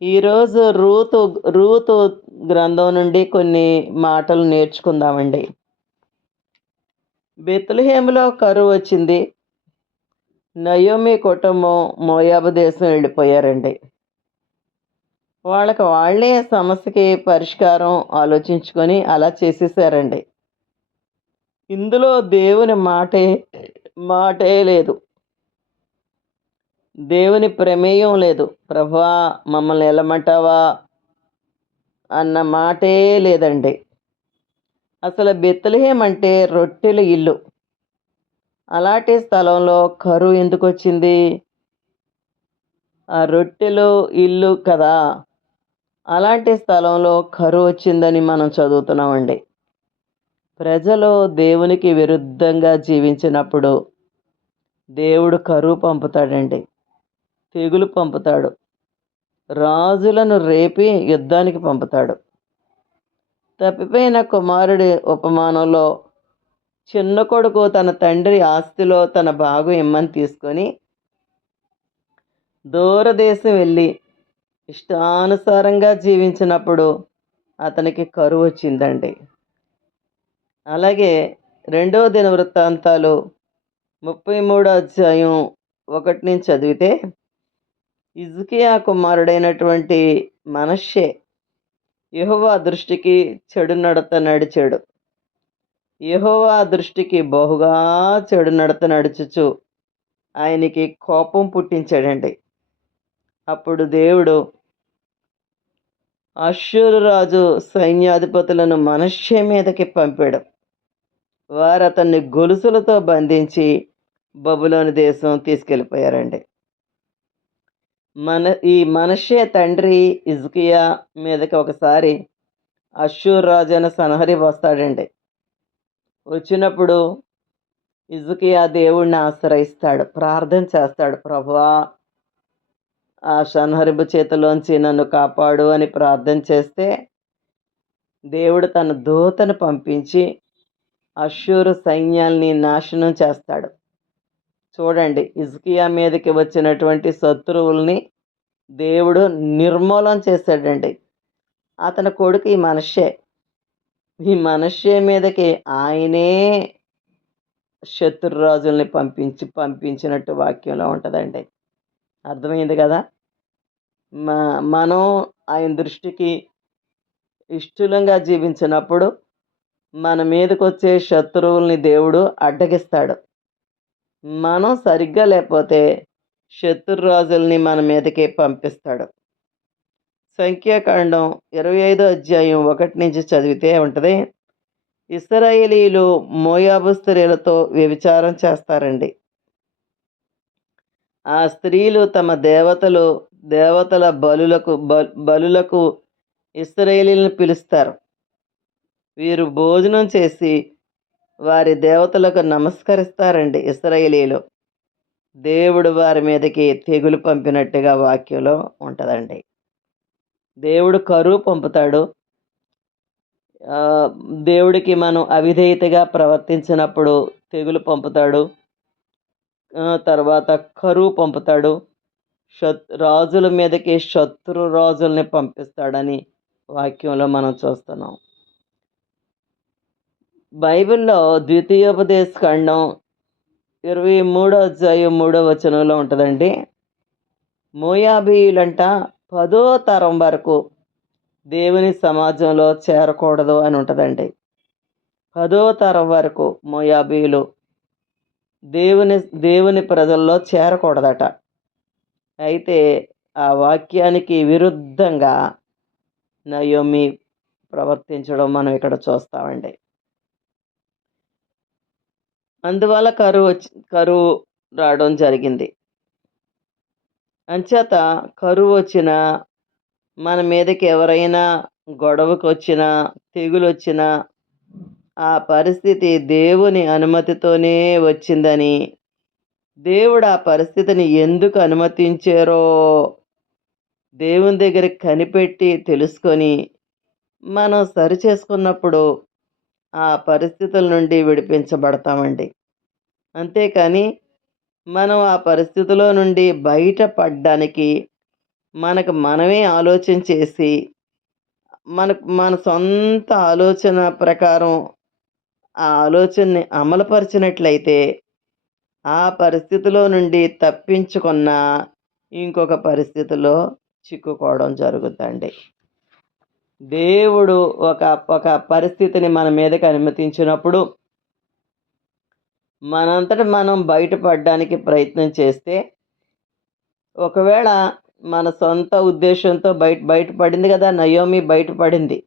ఈరోజు రూతు గ్రంథం నుండి కొన్ని మాటలు నేర్చుకుందామండి. బెత్లెహేములో కరువు వచ్చింది. నయోమి కుటుంబం మోయాబు దేశం వెళ్ళిపోయారండి. వాళ్ళకి వాళ్ళే సమస్యకి పరిష్కారం ఆలోచించుకొని అలా చేసేసారండి. ఇందులో దేవుని మాటే లేదు. దేవుని ప్రమేయం లేదు. ప్రభువా మమ్మల్ని ఎలమంటావా అన్న మాటే లేదండి. అసలు బెత్లెహేం అంటే రొట్టెల ఇల్లు. అలాంటి స్థలంలో కరువు ఎందుకొచ్చింది? ఆ రొట్టెలు ఇల్లు కదా! అలాంటి స్థలంలో కరువు వచ్చిందని మనం చదువుతున్నామండి. ప్రజలు దేవునికి విరుద్ధంగా జీవించినప్పుడు దేవుడు కరువు పంపుతాడండి. తెగులు పంపుతాడు. రాజులను రేపి యుద్ధానికి పంపుతాడు. తప్పిపోయిన కుమారుడి ఉపమానంలో చిన్న కొడుకు తన తండ్రి ఆస్తిలో తన భాగం ఇమ్మని తీసుకొని దూరదేశం వెళ్ళి ఇష్టానుసారంగా జీవించినప్పుడు అతనికి కరువు వచ్చిందండి. అలాగే రెండవ దినవృత్తాంతాలు 33 అధ్యాయం 1 నుంచి చదివితే హిజ్కియా కుమారుడైనటువంటి మనష్షే యెహోవా దృష్టికి చెడు నడత నడిచాడు. యెహోవా దృష్టికి బహుగా చెడు నడత నడుచుచు ఆయనకి కోపం పుట్టించాడండి. అప్పుడు దేవుడు అష్షూరు రాజు సైన్యాధిపతులను మనష్షే మీదకి పంపాడు. వారు అతన్ని గొలుసులతో బంధించి బబులోను దేశం తీసుకెళ్ళిపోయారండి. ఈ మనష్షే తండ్రి హిజ్కియా మీదకి ఒకసారి అష్షూరు రాజు అయిన సన్హరీబు వస్తాడండి. వచ్చినప్పుడు హిజ్కియా దేవుణ్ణి ఆశ్రయిస్తాడు, ప్రార్థన చేస్తాడు. ప్రభువా ఆ సన్హరీబు చేతిలోంచి నన్ను కాపాడు అని ప్రార్థన చేస్తే దేవుడు తన దూతను పంపించి అష్షూరు సైన్యాల్ని నాశనం చేస్తాడు. చూడండి, హిజ్కియా మీదకి వచ్చినటువంటి శత్రువుల్ని దేవుడు నిర్మూలన చేశాడండి. అతని కొడుకు ఈ మనష్షే మీదకి ఆయనే శత్రురాజుల్ని పంపించినట్టు వాక్యంలో ఉంటుందండి. అర్థమైంది కదా? మనం ఆయన దృష్టికి ఇష్టలంగా జీవించినప్పుడు మన మీదకి వచ్చే శత్రువుల్ని దేవుడు అడ్డగిస్తాడు. మనం సరిగ్గా లేకపోతే శత్రురాజుల్ని మన మీదకి పంపిస్తాడు. సంఖ్యాకాండం 25 అధ్యాయం 1 నుంచి చదివితే ఉంటుంది, ఇశ్రాయేలీయులు మోయాబు స్త్రీలతో వ్యభిచారం చేస్తారండి. ఆ స్త్రీలు తమ దేవతల బలులకు ఇశ్రాయేలీయులను పిలుస్తారు. వీరు భోజనం చేసి వారి దేవతలకు నమస్కరిస్తారండి. ఇశ్రాయేలీయులు దేవుడు వారి మీదకి తెగులు పంపినట్టుగా వాక్యంలో ఉంటుందండి. దేవుడు కరువు పంపుతాడు. దేవుడికి మనం అవిధేయతగా ప్రవర్తించినప్పుడు తెగులు పంపుతాడు. తర్వాత కరువు పంపుతాడు. రాజుల మీదకి శత్రు రాజుల్ని పంపిస్తాడని వాక్యంలో మనం చూస్తున్నాం. బైబిల్లో ద్వితీయోపదేశ ఖండం 23 అధ్యాయం 3వ వచనంలో ఉంటుందండి, మోయాబీయులంట 10వ తరం వరకు దేవుని సమాజంలో చేరకూడదు అని ఉంటుందండి. 10వ తరం వరకు మోయాబీయులు దేవుని ప్రజల్లో చేరకూడదట. అయితే ఆ వాక్యానికి విరుద్ధంగా నయోమి ప్రవర్తించడం మనం ఇక్కడ చూస్తామండి. అందువల్ల కరువు రావడం జరిగింది. అంచేత కరువు వచ్చినా, మన మీదకి ఎవరైనా గొడవకు వచ్చినా, తెగులు వచ్చినా ఆ పరిస్థితి దేవుని అనుమతితోనే వచ్చిందని, దేవుడు ఆ పరిస్థితిని ఎందుకు అనుమతించారో దేవుని దగ్గర కనిపెట్టి తెలుసుకొని మనం సరిచేసుకున్నప్పుడు ఆ పరిస్థితుల నుండి విడిపించబడతామండి. అంతేకాని మనం ఆ పరిస్థితిలో నుండి బయటపడడానికి మనకు మనమే ఆలోచన చేసి, మన సొంత ఆలోచన ప్రకారం ఆ ఆలోచనని అమలుపరిచినట్లయితే, ఆ పరిస్థితిలో నుండి తప్పించుకున్న ఇంకొక పరిస్థితిలో చిక్కుకోవడం జరుగుద్దండి. దేవుడు ఒక ఒక పరిస్థితిని మన మీదకి అనుమతించినప్పుడు, మనంతట మనం బయటపడడానికి ప్రయత్నం చేస్తే, ఒకవేళ మన సొంత ఉద్దేశంతో బయటపడింది కదా! నయోమి బయటపడింది.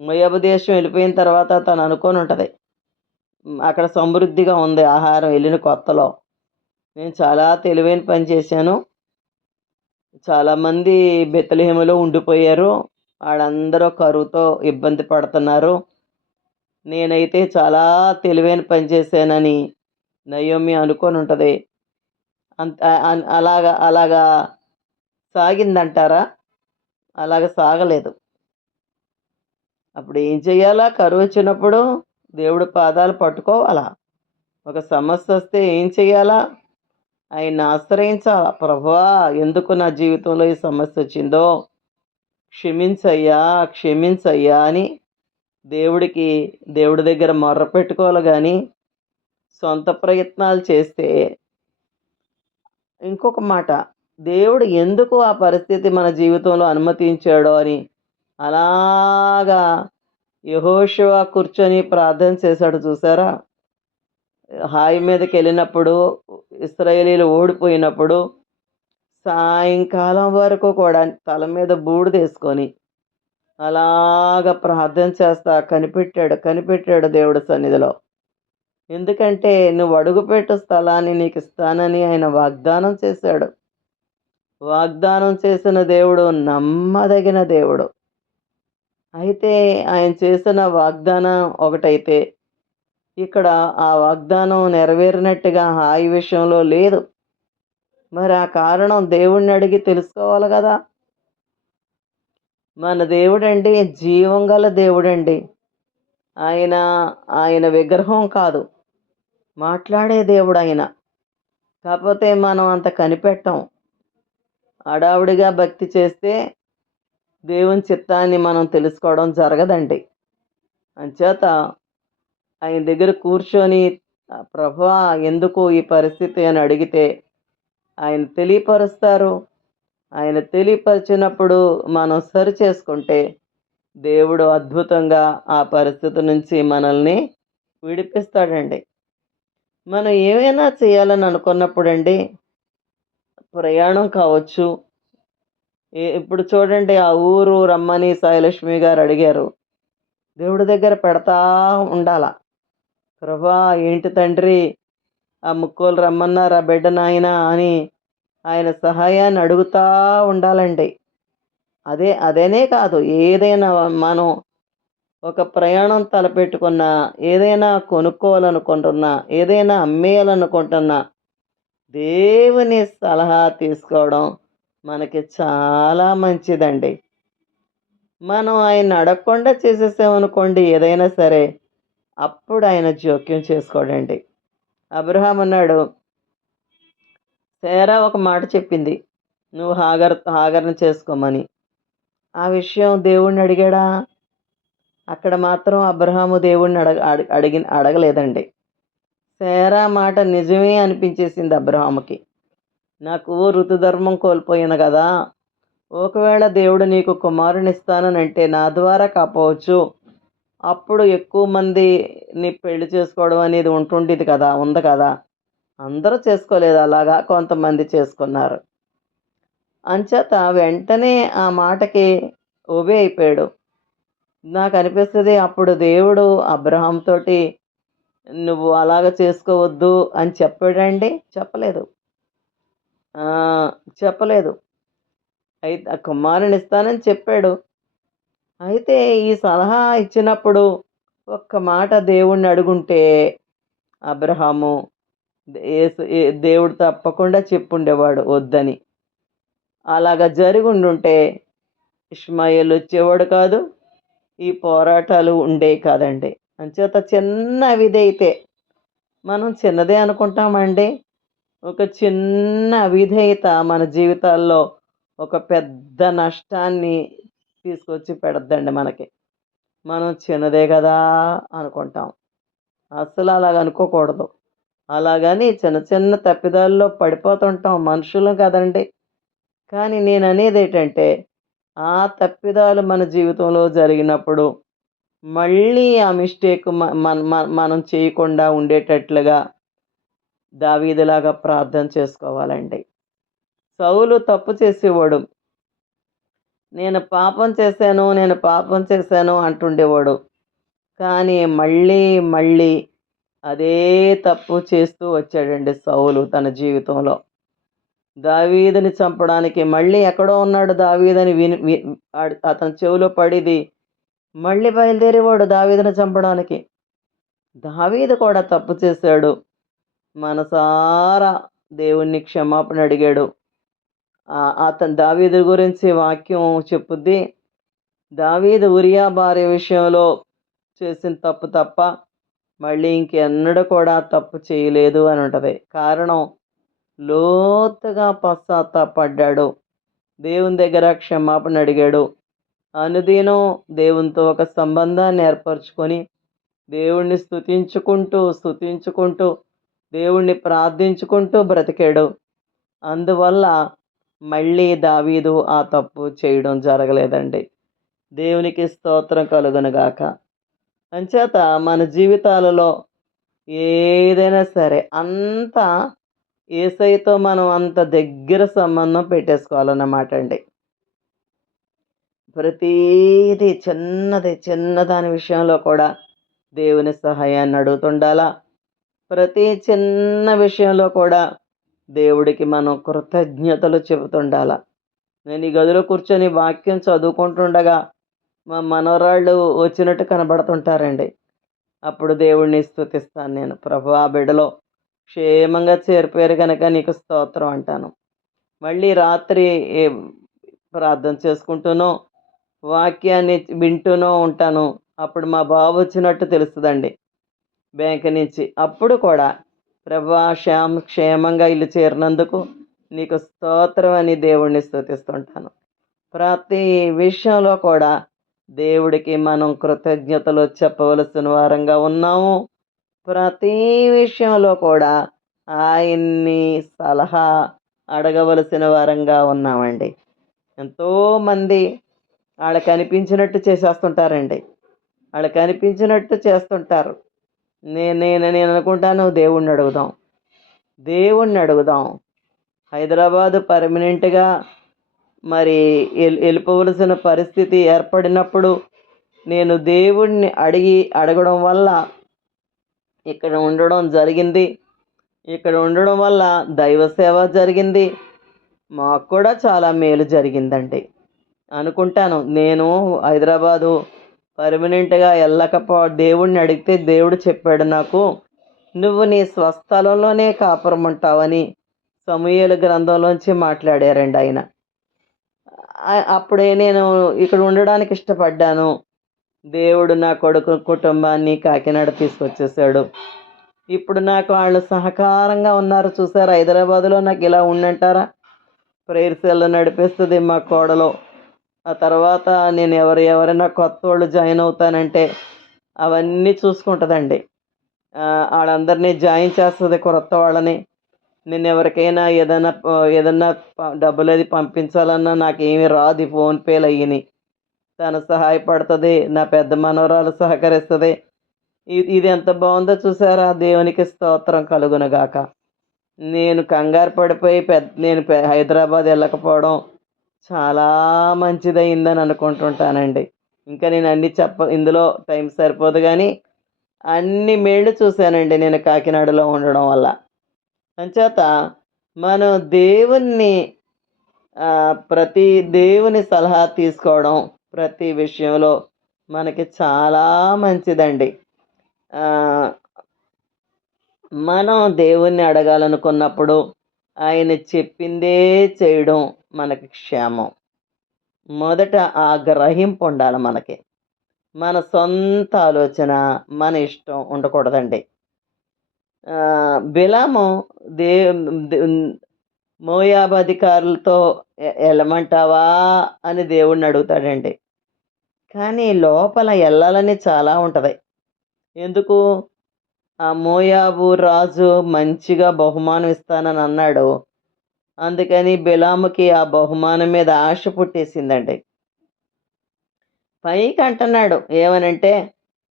మోయాబు దేశం వెళ్ళిపోయిన తర్వాత తను అనుకోనుంటది. అక్కడ సమృద్ధిగా ఉంది ఆహారం ఎళ్ళిన కొత్తలో. నేను చాలా తెలివైన పని చేశాను. చాలామంది బెత్లెహేములో ఉండిపోయారు. ఆడందరూ కరువుతో ఇబ్బంది పడుతున్నారు. నేనైతే చాలా తెలివైన పని చేశానని నయోమి అనుకోనుంటది. అలాగా సాగిందంటారా? అలాగ సాగలేదు. అప్పుడు ఏం చెయ్యాలా? కరువొచ్చినప్పుడు దేవుడి పాదాలు పట్టుకోవాలా. ఒక సమస్యొస్తే ఏం చెయ్యాలా? ఆయన్ని ఆశ్రయించాలా. ప్రభువా! ఎందుకు నా జీవితంలో ఈ సమస్యొచ్చిందో క్షమించయ్యా, క్షమించయ్యా అని దేవుడి దగ్గర మొర్ర పెట్టుకోవాలి గానీ, సొంత ప్రయత్నాలు చేస్తే ఇంకొక మాట, దేవుడు ఎందుకు ఆ పరిస్థితి మన జీవితంలో అనుమతించాడో అని అలాగా యెహోషువ కూర్చొని ప్రార్థన చేశాడు చూసారా? హాయి మీదకెళ్ళినప్పుడు, ఇశ్రాయేలీయులు ఓడిపోయినప్పుడు, సాయంకాలం వరకు కూడా తల మీద బూడిదేసుకొని, అలాగ ప్రార్థన చేస్తా కనిపెట్టాడు దేవుడి సన్నిధిలో. ఎందుకంటే, నువ్వు అడుగుపెట్టు స్థలాన్ని నీకిస్తానని ఆయన వాగ్దానం చేశాడు. వాగ్దానం చేసిన దేవుడు నమ్మదగిన దేవుడు. అయితే ఆయన చేసిన వాగ్దానం ఒకటైతే, ఇక్కడ ఆ వాగ్దానం నెరవేరినట్టుగా హాయి విషయంలో లేదు. మరి ఆ కారణం దేవుడిని అడిగి తెలుసుకోవాలి గదా! మన దేవుడండి జీవం గల దేవుడండి. ఆయన, ఆయన విగ్రహం కాదు. మాట్లాడే దేవుడాయన. కాపోతే మనం అంత కనిపెట్టం. హడావుడిగా భక్తి చేస్తే దేవుని చిత్తాన్ని మనం తెలుసుకోవడం జరగదండి. అంచేత ఆయన దగ్గర కూర్చొని ప్రభువా! ఎందుకు ఈ పరిస్థితి అని అడిగితే ఆయన తెలియపరుస్తారు. ఆయన తెలియపరిచినప్పుడు మనం సరిచేసుకుంటే దేవుడు అద్భుతంగా ఆ పరిస్థితి నుంచి మనల్ని విడిపిస్తాడండి. మనం ఏమైనా చేయాలని అనుకున్నప్పుడండి, ప్రయాణం కావచ్చు. ఇప్పుడు చూడండి ఆ ఊరు రమ్మని సాయిలక్ష్మి గారు అడిగారు. దేవుడి దగ్గర పెడతా ఉండాల. ప్రభా! ఏంటి తండ్రి ఆ ముక్కోలు రమ్మన్నారు ఆ బిడ్డ నాయనా అని ఆయన సహాయాన్ని అడుగుతా ఉండాలండి. అదనే కాదు ఏదైనా మనం ఒక ప్రయాణం తలపెట్టుకున్నా, ఏదైనా కొనుక్కోవాలనుకుంటున్నా, ఏదైనా అమ్మేయాలనుకుంటున్నా, దేవుని సలహా తీసుకోవడం మనకి చాలా మంచిదండి. మనం ఆయన్ని అడగకుండా చేసేసామనుకోండి ఏదైనా సరే, అప్పుడు ఆయన జోక్యం చేసుకోడండి. అబ్రహాం అన్నాడు, శారా ఒక మాట చెప్పింది. నువ్వు హాగర్‌ని చేసుకోమని. ఆ విషయం దేవుడిని అడిగాడా? అక్కడ మాత్రం అబ్రహాము దేవుడిని అడగలేదండి. శారా మాట నిజమే అనిపించేసింది అబ్రహాముకి. నాకు ఋతుధర్మం కోల్పోయాను కదా! ఒకవేళ దేవుడు నీకు కుమారునిస్తాననంటే నా ద్వారా కాపోవచ్చు. అప్పుడు ఎక్కువ మందిని పెళ్లి చేసుకోవడం అనేది ఉంటుండేది కదా! ఉంది కదా! అందరూ చేసుకోలేదు అలాగా. కొంతమంది చేసుకున్నారు. అంచేత వెంటనే ఆ మాటకి ఒబే అయిపోయాడు. నాకనిపిస్తది అప్పుడు దేవుడు అబ్రహాం తోటి నువ్వు అలాగ చేసుకోవద్దు అని చెప్పాడండి? చెప్పలేదు. చెప్పలేదు. అయితే ఆ కుమారునిస్తానని చెప్పాడు. అయితే ఈ సలహా ఇచ్చినప్పుడు ఒక్క మాట దేవుడిని అడుగుంటే అబ్రహాము దేవుడు తప్పకుండా చెప్పుండేవాడు వద్దని. అలాగా జరిగుండుంటే ఇష్మాయేల్ వచ్చేవాడు కాదు. ఈ పోరాటాలు ఉండేవి కాదండి. అంచేత చిన్న అవిధైతే మనం చిన్నదే అనుకుంటామండి. ఒక చిన్న అవిధేయత మన జీవితాల్లో ఒక పెద్ద నష్టాన్ని తీసుకొచ్చి పెడద్దండి మనకి. మనం చిన్నదే కదా అనుకుంటాం. అస్సలు అలాగ అనుకోకూడదు. అలాగని చిన్న చిన్న తప్పిదాల్లో పడిపోతుంటాం. మనుషులం కదండీ! కానీ నేననేదేటంటే, ఆ తప్పిదాలు మన జీవితంలో జరిగినప్పుడు, మళ్ళీ ఆ మిస్టేక్ మ మన మ మనం చేయకుండా ఉండేటట్లుగా దావీదులాగా ప్రార్థన చేసుకోవాలండి. సౌలు తప్పు చేసేవాడు. నేను పాపం చేశాను అంటుండేవాడు. కానీ మళ్ళీ, మళ్ళీ అదే తప్పు చేస్తూ వచ్చాడండి సౌలు తన జీవితంలో. దావీదుని చంపడానికి మళ్ళీ ఎక్కడో ఉన్నాడు దావీదని విని వి అతని చెవిలో పడిది. మళ్ళీ బయలుదేరేవాడు దావీదుని చంపడానికి. దావీదు కూడా తప్పు చేశాడు. మనసారా దేవుణ్ణి క్షమాపణ అడిగాడు. అతను దావీదు గురించి వాక్యం చెప్పుద్ది. దావీదు ఉరియా భార్య విషయంలో చేసిన తప్పు తప్ప మళ్ళీ ఇంకెన్నడూ కూడా తప్పు చేయలేదు అని ఉంటది. కారణం లోతుగా పశ్చాత్తాపడ్డాడు. దేవుని దగ్గర క్షమాపణ అడిగాడు. అనుదినం దేవునితో ఒక సంబంధాన్ని ఏర్పరచుకొని దేవుణ్ణి స్తుతించుకుంటూ దేవుణ్ణి ప్రార్థించుకుంటూ బ్రతికాడు. అందువల్ల మళ్ళీ దావీదు ఆ తప్పు చేయడం జరగలేదండి. దేవునికి స్తోత్రం కలుగునుగాక. అంచేత మన జీవితాలలో ఏదైనా సరే అంతా యేసయ్యతో మనం అంత దగ్గర సంబంధం పెట్టేసుకోవాలన్నమాట అండి. ప్రతీది చిన్నదాని విషయంలో కూడా దేవుని సహాయాన్ని అడుగుతుండాలా. ప్రతి చిన్న విషయంలో కూడా దేవుడికి మనం కృతజ్ఞతలు చెబుతుండాల. నేను ఈ గదిలో కూర్చొని వాక్యం చదువుకుంటుండగా మా మనవరాళ్ళు వచ్చినట్టు కనబడుతుంటారండి. అప్పుడు దేవుడిని స్తుతిస్తాను నేను. ప్రభువా బిడ్డలో క్షేమంగా చేరిపోయారు గనక నీకు స్తోత్రం అంటాను. మళ్ళీ రాత్రి ఏ ప్రార్థన చేసుకుంటూనో, వాక్యాన్ని వింటూనో ఉంటాను. అప్పుడు మా బాబు వచ్చినట్టు తెలుస్తదండి బ్యాంక్ నుంచి. అప్పుడు కూడా ప్రభువా క్షేమంగా ఇల్లు చేరినందుకు నీకు స్తోత్రం అని దేవుడిని స్తుతిస్తుంటాను. ప్రతి విషయంలో కూడా దేవుడికి మనం కృతజ్ఞతలు చెప్పవలసిన వారంగా ఉన్నాము. ప్రతి విషయంలో కూడా ఆయన్ని సలహా అడగవలసిన వారంగా ఉన్నామండి. ఎంతోమంది వాళ్ళకి అనిపించినట్టు చేసేస్తుంటారండి. వాళ్ళకి అనిపించినట్టు చేస్తుంటారు. నేను అనుకుంటాను దేవుణ్ణి అడుగుదాం. హైదరాబాదు పర్మనెంట్‌గా మరి వెళ్ళిపోవలసిన పరిస్థితి ఏర్పడినప్పుడు నేను దేవుణ్ణి అడగడం వల్ల ఇక్కడ ఉండడం జరిగింది. ఇక్కడ ఉండడం వల్ల దైవ సేవ జరిగింది. మాకు కూడా చాలా మేలు జరిగిందండి అనుకుంటాను. నేను హైదరాబాదు పర్మనెంట్‌గా దేవుణ్ణి అడిగితే దేవుడు చెప్పాడు నాకు, నువ్వు నీ స్వస్థలంలోనే కాపురం ఉంటావని సమూయేలు గ్రంథంలోంచి మాట్లాడారండి ఆయన. అప్పుడే నేను ఇక్కడ ఉండడానికి ఇష్టపడ్డాను. దేవుడు నా కొడుకు కుటుంబాన్ని కాకినాడ తీసుకొచ్చేసాడు. ఇప్పుడు నాకు వాళ్ళు సహకారంగా ఉన్నారు. చూసారా, హైదరాబాదులో నాకు ఇలా ఉండంటారా, ప్రేయర్ సెల్ నడిపిస్తుంది మా కోడలు. ఆ తర్వాత నేను ఎవరైనా కొత్త వాళ్ళు జాయిన్ అవుతానంటే అవన్నీ చూసుకుంటుందండి. వాళ్ళందరినీ జాయిన్ చేస్తుంది కొత్త వాళ్ళని. నేను ఎవరికైనా ఏదన్నా డబ్బులు అది పంపించాలన్నా నాకేమీ రాదు, ఈ ఫోన్‌పేలు అయ్యిని. తను సహాయపడుతుంది. నా పెద్ద మనవరాలు సహకరిస్తుంది. ఇది ఎంత బాగుందో చూసారా. దేవునికి స్తోత్రం కలుగునుగాక. నేను కంగారు పడిపోయి హైదరాబాద్ వెళ్ళకపోవడం చాలా మంచిదయిందని అనుకుంటుంటానండి. ఇంకా నేను అన్నీ ఇందులో టైం సరిపోదు కానీ అన్ని మేళ్ళు చూశానండి నేను కాకినాడలో ఉండడం వల్ల. అంచేత మనం దేవుని సలహా తీసుకోవడం ప్రతి విషయంలో మనకి చాలా మంచిదండి. మనం దేవుణ్ణి అడగాలనుకున్నప్పుడు ఆయన చెప్పిందే చేయడం మనకి క్షేమం. మొదట ఆ గ్రహింపు ఉండాలి మనకి. మన సొంత ఆలోచన, మన ఇష్టం ఉండకూడదండి. బిలాము మోయాబు అధికారులతో వెళ్ళమంటావా అని దేవుడిని అడుగుతాడండి. కానీ లోపల వెళ్ళాలని చాలా ఉంటుంది. ఎందుకు? ఆ మోయాబు రాజు మంచిగా బహుమానం ఇస్తానని అన్నాడు. అందుకని బిలాముకి ఆ బహుమానం మీద ఆశ పుట్టేసిందండి. పైకి అంటున్నాడు ఏమనంటే,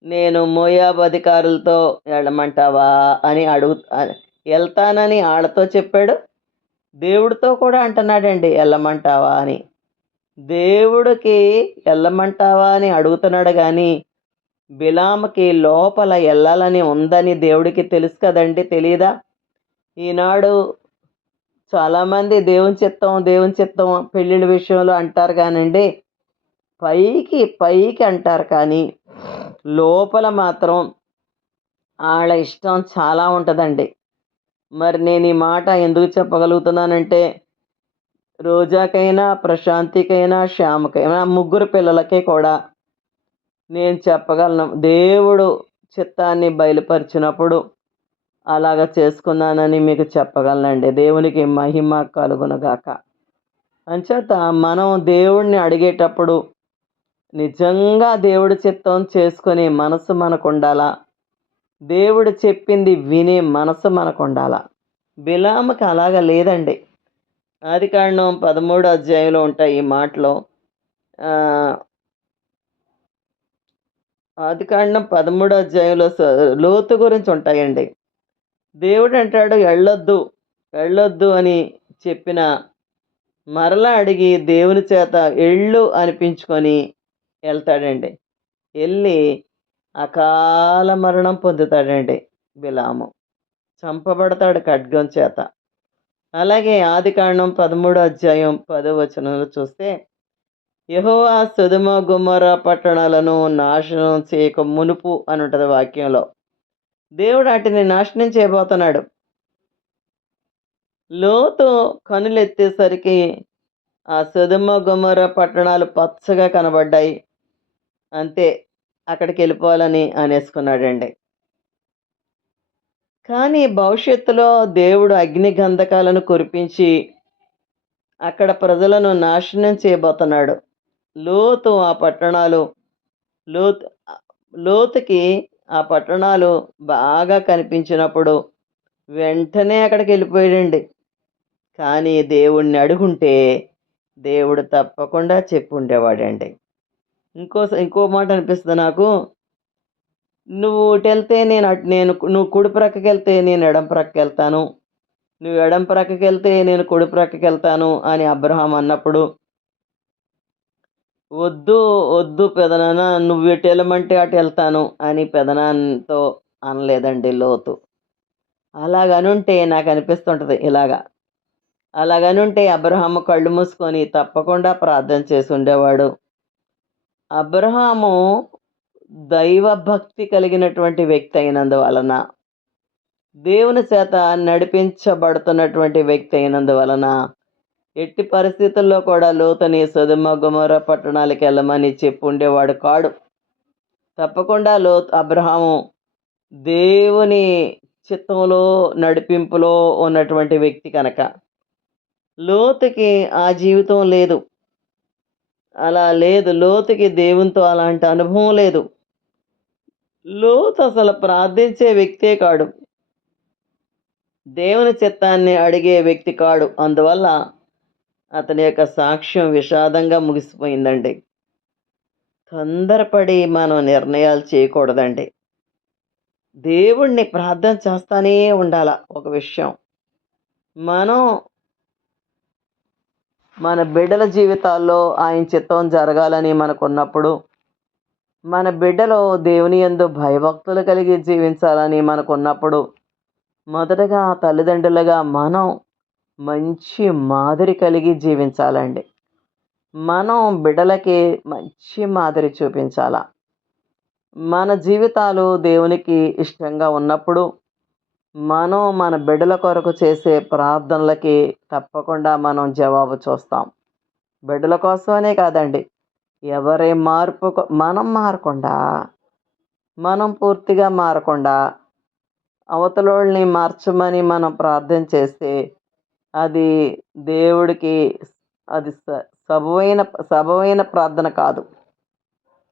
నేను మోయాబు అధికారులతో వెళ్ళమంటావా అని వెళ్తానని ఆళ్ళతో చెప్పాడు. దేవుడితో కూడా అంటున్నాడండి వెళ్ళమంటావా అని. దేవుడికి వెళ్ళమంటావా అని అడుగుతున్నాడు కానీ బిలాముకి లోపల వెళ్ళాలని ఉందని దేవుడికి తెలుసు కదండి, తెలీదా? ఈనాడు చాలామంది దేవుని చిత్తం దేవుని చిత్తం పెళ్ళిళ్ళ విషయంలో అంటారు కానండి, పైకి పైకి అంటారు కానీ లోపల మాత్రం వాళ్ళ ఇష్టం చాలా ఉంటుందండి. మరి నేను ఈ మాట ఎందుకు చెప్పగలుగుతున్నానంటే, రోజాకైనా, ప్రశాంతికైనా, శ్యామకైనా ముగ్గురు పిల్లలకి కూడా నేను చెప్పగలను. దేవుడు చిత్తాన్ని బయలుపరిచినప్పుడు అలాగ చేసుకున్నానని మీకు చెప్పగలనండి. దేవునికి మహిమ కలుగునుగాక. అంచేత మనం దేవుడిని అడిగేటప్పుడు నిజంగా దేవుడి చిత్తం చేసుకునే మనసు మనకు ఉండాలా. దేవుడు చెప్పింది వినే మనసు మనకు ఉండాలా. బిలాముకి అలాగ లేదండి. ఆదికాండం 13 అధ్యాయంలో ఉంటాయి ఈ మాటలు. ఆదికాండం 13 అధ్యాయంలో లోతు గురించి ఉంటాయండి. దేవుడు అంటాడు వెళ్ళొద్దు వెళ్ళొద్దు అని చెప్పిన మరలా అడిగి దేవుని చేత ఎళ్ళు అనిపించుకొని వెళ్తాడండి. వెళ్ళి అకాల మరణం పొందుతాడండి బిలాము. చంపబడతాడు ఖడ్గం చేత. అలాగే ఆదికాండం 13 అధ్యాయం 10వ వచనంలో చూస్తే, యెహోవా సొదొమ గొమొర్రా పట్టణాలను నాశనం చేయక మునుపు అని ఉంటుంది వాక్యంలో. దేవుడు వాటిని నాశనం చేయబోతున్నాడు. లోతు కనులెత్తేసరికి ఆ సొదొమ గొమొర్రా పట్టణాలు పచ్చగా కనబడ్డాయి. అంతే, అక్కడికి వెళ్ళిపోవాలని అనేసుకున్నాడండి. కానీ భవిష్యత్తులో దేవుడు అగ్ని గంధకాలను కురిపించి అక్కడ ప్రజలను నాశనం చేయబోతున్నాడు. లోతు ఆ పట్టణాలు లోతు లోతుకి ఆ పట్టణాలు బాగా కనిపించినప్పుడు వెంటనే అక్కడికి వెళ్ళిపోయాడండి. కానీ దేవుణ్ణి అడుగుంటే దేవుడు తప్పకుండా చెప్పుండేవాడండి. ఇంకో మాట అనిపిస్తుంది నాకు. నువ్వు ఇటు వెళ్తే నువ్వు కుడి ప్రక్కకి వెళ్తే నేను ఎడం ప్రక్కకి వెళ్తాను, నువ్వు ఎడం ప్రక్కకి వెళ్తే నేను కుడి ప్రక్కకి వెళ్తాను అని అబ్రహాం అన్నప్పుడు, వద్దు వద్దు పెదనాన్న, నువ్వు ఇటు వెళ్ళమంటే అటు వెళ్తాను అని పెదనాన్నతో అనలేదండి లోతు. అలాగనుంటే నాకు అనిపిస్తుంటుంది అలాగనుంటే అబ్రహాము కళ్ళు మూసుకొని తప్పకుండా ప్రార్థన చేసి ఉండేవాడు. అబ్రహాము దైవభక్తి కలిగినటువంటి వ్యక్తి అయినందువలన, దేవుని చేత నడిపించబడుతున్నటువంటి వ్యక్తి అయినందువలన ఎట్టి పరిస్థితుల్లో కూడా లోతుని సొదొమ గొమొర్రా పట్టణాలకు వెళ్ళమని చెప్పి ఉండేవాడు కాడు. తప్పకుండా అబ్రహాము దేవుని చిత్తంలో నడిపింపులో ఉన్నటువంటి వ్యక్తి కనుక లోతుకి ఆ జీవితం లేదు. అలా లేదు. లోతుకి దేవునితో అలాంటి అనుభవం లేదు. లోతు అసలు ప్రార్థించే వ్యక్తే కాడు. దేవుని చిత్తాన్ని అడిగే వ్యక్తి కాడు. అందువల్ల అతని యొక్క సాక్ష్యం విషాదంగా ముగిసిపోయిందండి. తొందరపడి మనం నిర్ణయాలు చేయకూడదండి. దేవుణ్ణి ప్రార్థన చేస్తానే ఉండాల. ఒక విషయం, మనం మన బిడ్డల జీవితాల్లో ఆయన చిత్తం జరగాలని మనకున్నప్పుడు, మన బిడ్డలు దేవుని యందు భయభక్తులు కలిగి జీవించాలని మనకున్నప్పుడు, మొదటగా తల్లిదండ్రులుగా మనం మంచి మాదిరి కలిగి జీవించాలండి. మనం బిడ్డలకి మంచి మాదిరి చూపించాల. మన జీవితాలు దేవునికి ఇష్టంగా ఉన్నప్పుడు మనం మన బిడ్డల కొరకు చేసే ప్రార్థనలకి తప్పకుండా మనం జవాబు చూస్తాం. బిడ్డల కోసమనే కాదండి, ఎవరి మనం మారకుండా, మనం పూర్తిగా మారకుండా అవతలోళ్ళని మార్చమని మనం ప్రార్థన చేస్తే అది దేవుడికి అది సబవైన ప్రార్థన కాదు.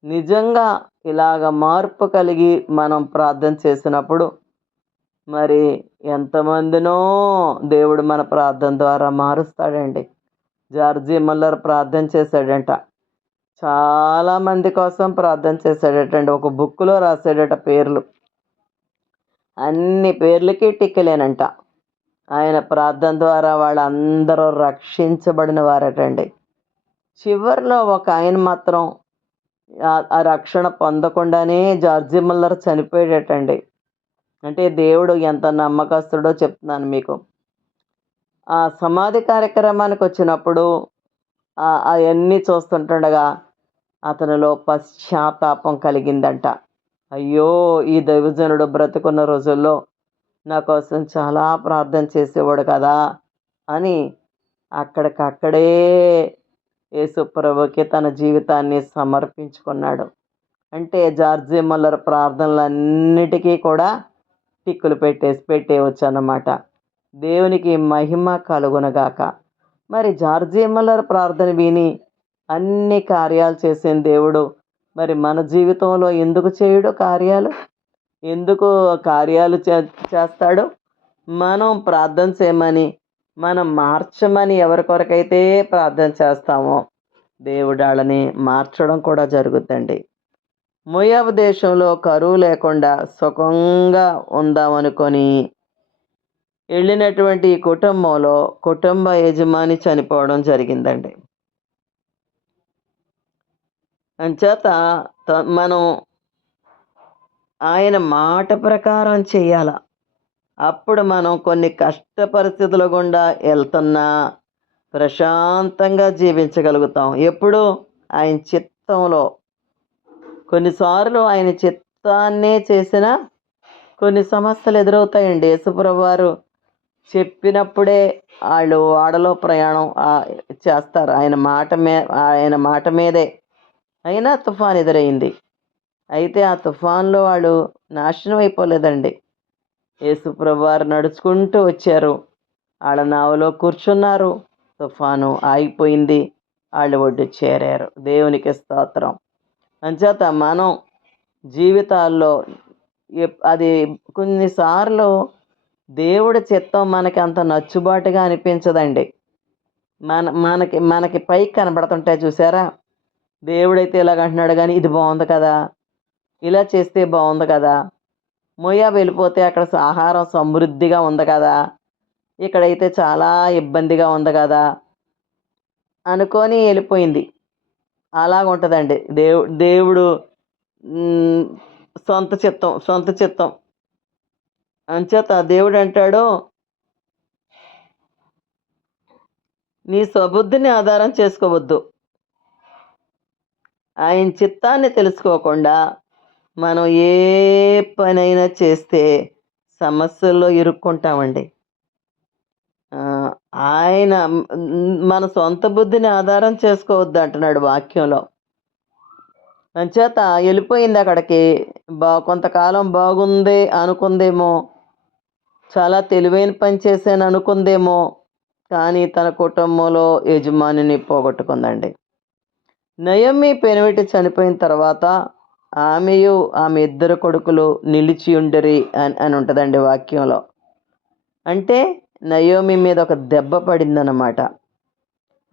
నిజంగా ఇలాగ మార్పు కలిగి మనం ప్రార్థన చేసినప్పుడు మరి ఎంతమందినో దేవుడు మన ప్రార్థన ద్వారా మారుస్తాడండి. జార్జి మల్లర్ ప్రార్థన చేశాడంట. చాలా మంది కోసం ప్రార్థన చేశాడటండి. ఒక బుక్‌లో రాసాడట పేర్లు. అన్ని పేర్లకి టిక్కలేనంట. ఆయన ప్రార్థన ద్వారా వాళ్ళందరూ రక్షించబడిన వారటండి. చివర్లో ఒక ఆయన మాత్రం ఆ రక్షణ పొందకుండానే జార్జి ముల్లర్ చనిపోయాడటండి. అంటే దేవుడు ఎంత నమ్మకస్తుడో చెప్తున్నాను మీకు. ఆ సమాధి కార్యక్రమానికి వచ్చినప్పుడు అయన్నీ చూస్తుంటుండగా అతనిలో పశ్చాత్తాపం కలిగిందంట. అయ్యో! ఈ దైవజనుడు బ్రతికున్న రోజుల్లో నా కోసం చాలా ప్రార్థన చేసేవాడు కదా అని అక్కడికక్కడే యేసు ప్రభువుకి తన జీవితాన్ని సమర్పించుకున్నాడు. అంటే జార్జి ముల్లర్ ప్రార్థనలన్నిటికీ కూడా టిక్కులు పెట్టేయొచ్చన్నమాట. దేవునికి మహిమ కలుగునుగాక. మరి జార్జి ముల్లర్ ప్రార్థన విని అన్ని కార్యాలు చేసిన దేవుడు మరి మన జీవితంలో ఎందుకు చేయడు కార్యాలు? ఎందుకు కార్యాలు చేస్తాడు? మనం ప్రార్థన చేయమని, మనం మార్చమని ఎవరి కొరకైతే ప్రార్థన చేస్తామో దేవుడు వాళ్ళని మార్చడం కూడా జరుగుద్దండి. మోయాబు దేశంలో కరువు లేకుండా సుఖంగా ఉందామనుకొని వెళ్ళినటువంటి ఈ కుటుంబంలో కుటుంబ యజమాని చనిపోవడం జరిగిందండి. అంచేత మనం ఆయన మాట ప్రకారం చేయాల. అప్పుడు మనం కొన్ని కష్ట పరిస్థితుల గుండా వెళ్తున్నా ప్రశాంతంగా జీవించగలుగుతాం. ఎప్పుడు ఆయన చిత్తంలో. కొన్నిసార్లు ఆయన చిత్తాన్నే చేసిన కొన్ని సమస్యలు ఎదురవుతాయండి. యేసుప్రభు వారు చెప్పినప్పుడే వాళ్ళు ఓడలో ప్రయాణం చేస్తారు. ఆయన మాట మీదే. అయినా తుఫాన్ ఎదురైంది. అయితే ఆ తుఫాన్లో వాళ్ళు నాశనం అయిపోలేదండి. యేసుప్రభు వారు నడుచుకుంటూ వచ్చారు. వాళ్ళ నావలో కూర్చున్నారు. తుఫాను ఆగిపోయింది. వాళ్ళు ఒడ్డు చేరారు. దేవునికి స్తోత్రం. అంచేత మనం జీవితాల్లో అది కొన్నిసార్లు దేవుడి చిత్తం మనకి అంత నచ్చుబాటుగా అనిపించదండి. మనకి పైకి కనబడుతుంటాయి చూసారా? దేవుడైతే ఇలాగంటున్నాడు కానీ ఇది బాగుంది కదా, ఇలా చేస్తే బాగుంది కదా, మోయాబు వెళ్ళిపోతే అక్కడ ఆహారం సమృద్ధిగా ఉంది కదా, ఇక్కడైతే చాలా ఇబ్బందిగా ఉంది కదా అనుకొని వెళ్ళిపోయింది. అలాగుంటుందండి. దేవుడు సొంత చిత్తం అంచేత దేవుడు అంటాడు, నీ స్వబుద్ధిని ఆధారం చేసుకోవద్దు. ఆయన చిత్తాన్ని తెలుసుకోకుండా మనం ఏ పనైనా చేస్తే సమస్యల్లో ఇరుక్కుంటామండి. ఆయన మన సొంత బుద్ధిని ఆధారం చేసుకోవద్దు అంటున్నాడు వాక్యంలో. అంచేత వెళ్ళిపోయింది అక్కడికి. కొంతకాలం బాగుంది అనుకుందేమో, చాలా తెలివైన పని చేశాను అనుకుందేమో, కానీ తన కుటుంబంలో యజమానిని పోగొట్టుకుందండి. నయోమి పెనివిటి చనిపోయిన తర్వాత ఆమెయు ఆమె ఇద్దరు కొడుకులు నిలిచి ఉండరి అని ఉంటుందండి వాక్యంలో. అంటే నయోమి మీద ఒక దెబ్బ పడిందన్నమాట.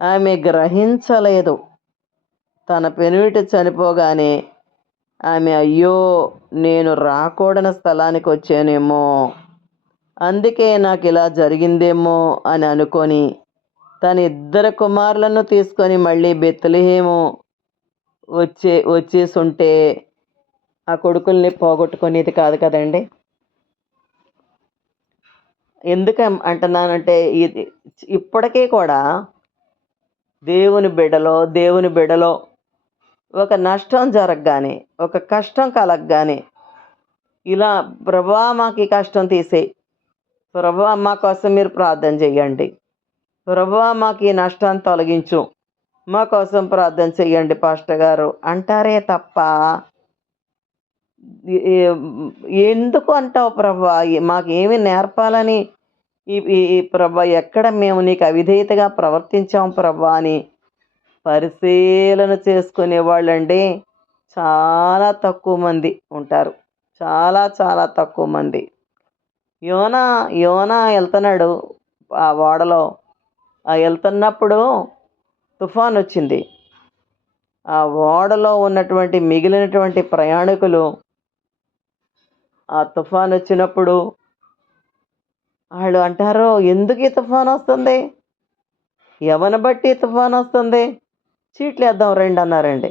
ఆమె గ్రహించలేదు. తన పెనివిటి చనిపోగానే ఆమె అయ్యో నేను రాకూడని స్థలానికి వచ్చానేమో, అందుకే నాకు ఇలా జరిగిందేమో అని అనుకొని తన ఇద్దరు కుమారులను తీసుకొని మళ్ళీ బెత్లెహేము వచ్చేసుంటే ఆ కొడుకుల్ని పోగొట్టుకునేది కాదు కదండి. ఎందుకు అంటున్నానంటే ఇది ఇప్పటికీ కూడా దేవుని బిడలో ఒక నష్టం జరగగానే, ఒక కష్టం కలగగానే ఇలా ప్రభువా మాకు ఈ కష్టం తీసేయి, ప్రభువా మా కోసం మీరు ప్రార్థన చేయండి, ప్రభువా మాకు ఈ నష్టాన్ని తొలగించు, మా కోసం ప్రార్థన చెయ్యండి పాస్టర్ గారు అంటారే తప్ప ఎందుకు అంటావు ప్రభువా, మాకేమి నేర్పాలని ఈ ప్రభా ఎక్కడ మేము నీకు అవిధేయతగా ప్రవర్తించాం ప్రభా అని పరిశీలన చేసుకునేవాళ్ళండి చాలా తక్కువ మంది ఉంటారు. చాలా చాలా తక్కువ మంది. యోనా యోనా వెళ్తున్నాడు ఆ ఓడలో. వెళ్తున్నప్పుడు తుఫాన్ వచ్చింది. ఆ ఓడలో ఉన్నటువంటి మిగిలినటువంటి ప్రయాణికులు ఆ తుఫాన్ వచ్చినప్పుడు వాళ్ళు అంటారు, ఎందుకు ఈ తుఫాన్ వస్తుంది, ఎవరిని బట్టి తుఫాన్ వస్తుంది, చీట్లు వేద్దాం రండి అన్నారండి.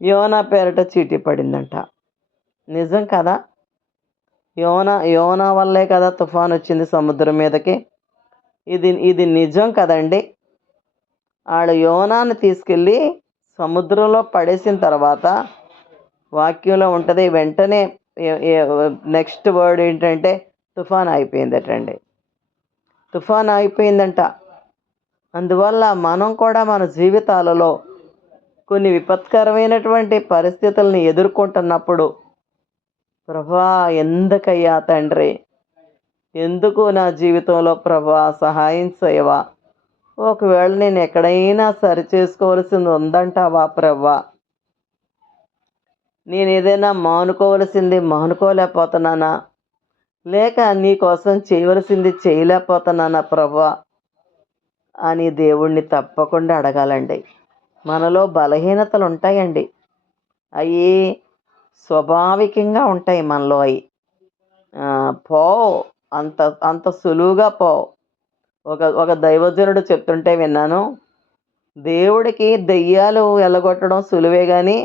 యోనా పేరట చీటీ పడిందంట. నిజం కదా? యోనా యోనా వల్లే కదా తుఫాన్ వచ్చింది సముద్రం మీదకి. ఇది ఇది నిజం కదండి. వాళ్ళు యోనాను తీసుకెళ్ళి సముద్రంలో పడేసిన తర్వాత వాక్యంలో ఉంటుంది, వెంటనే నెక్స్ట్ వర్డ్ ఏంటంటే తుఫాన్ అయిపోయిందటండి. తుఫాన్ అయిపోయిందంట. అందువల్ల మనం కూడా మన జీవితాలలో కొన్ని విపత్కరమైనటువంటి పరిస్థితులను ఎదుర్కొంటున్నప్పుడు, ప్రభా ఎందుకయ్యా తండ్రి, ఎందుకు నా జీవితంలో ప్రభా సహాయం చేయవా, ఒకవేళ నేను ఎక్కడైనా సరి చేసుకోవలసింది ఉందంటావా ప్రభా, నేను ఏదైనా మానుకోవలసింది మానుకోలేకపోతున్నానా, లేక నీ కోసం చేయవలసింది చేయలేకపోతున్నానా ప్రభా అని దేవుణ్ణి తప్పకుండా అడగాలండి. మనలో బలహీనతలు ఉంటాయండి, అవి స్వాభావికంగా ఉంటాయి మనలో. అవి పోవు, అంత అంత సులువుగా పోవు. ఒక ఒక దైవజనుడు చెప్తుంటే విన్నాను, దేవుడికి దెయ్యాలు వెళ్ళగొట్టడం సులువే కానీ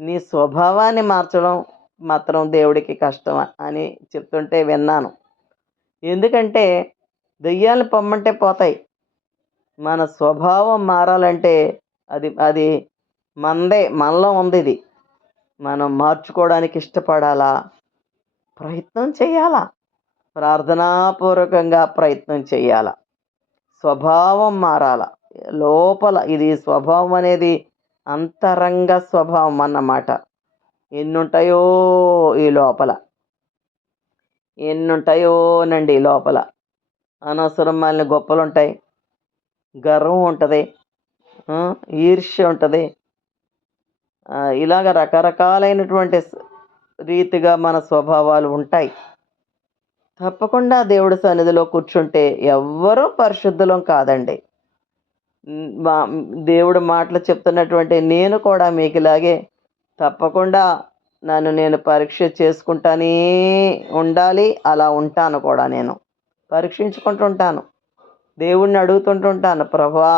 నీ స్వభావాన్ని మార్చడం మాత్రం దేవుడికి కష్టం అని చెప్తుంటే విన్నాను. ఎందుకంటే దెయ్యాలు పొమ్మంటే పోతాయి, మన స్వభావం మారాలంటే అది అది మనలో ఉంది. ఇది మనం మార్చుకోవడానికి ఇష్టపడాలా, ప్రయత్నం చేయాలా, ప్రార్థనాపూర్వకంగా ప్రయత్నం చేయాల, స్వభావం మారాల లోపల. ఇది స్వభావం అనేది అంతరంగ స్వభావం అన్నమాట. ఎన్నుంటాయో ఈ లోపల, ఎన్నుంటాయోనండి ఈ లోపల. అనవసరం మాలిన గొప్పలు ఉంటాయి, గర్వం ఉంటుంది, ఈర్ష్య ఉంటుంది. ఇలాగ రకరకాలైనటువంటి రీతిగా మన స్వభావాలు ఉంటాయి. తప్పకుండా దేవుడి సన్నిధిలో కూర్చుంటే ఎవ్వరూ పరిశుద్ధులం కాదండి. దేవుడు మాటలు చెప్తున్నటువంటి నేను కూడా మీకు ఇలాగే తప్పకుండా నన్ను నేను పరీక్ష చేసుకుంటానే ఉండాలి. అలా ఉంటాను కూడా, నేను పరీక్షించుకుంటుంటాను, దేవుణ్ణి అడుగుతుంటుంటాను, ప్రభా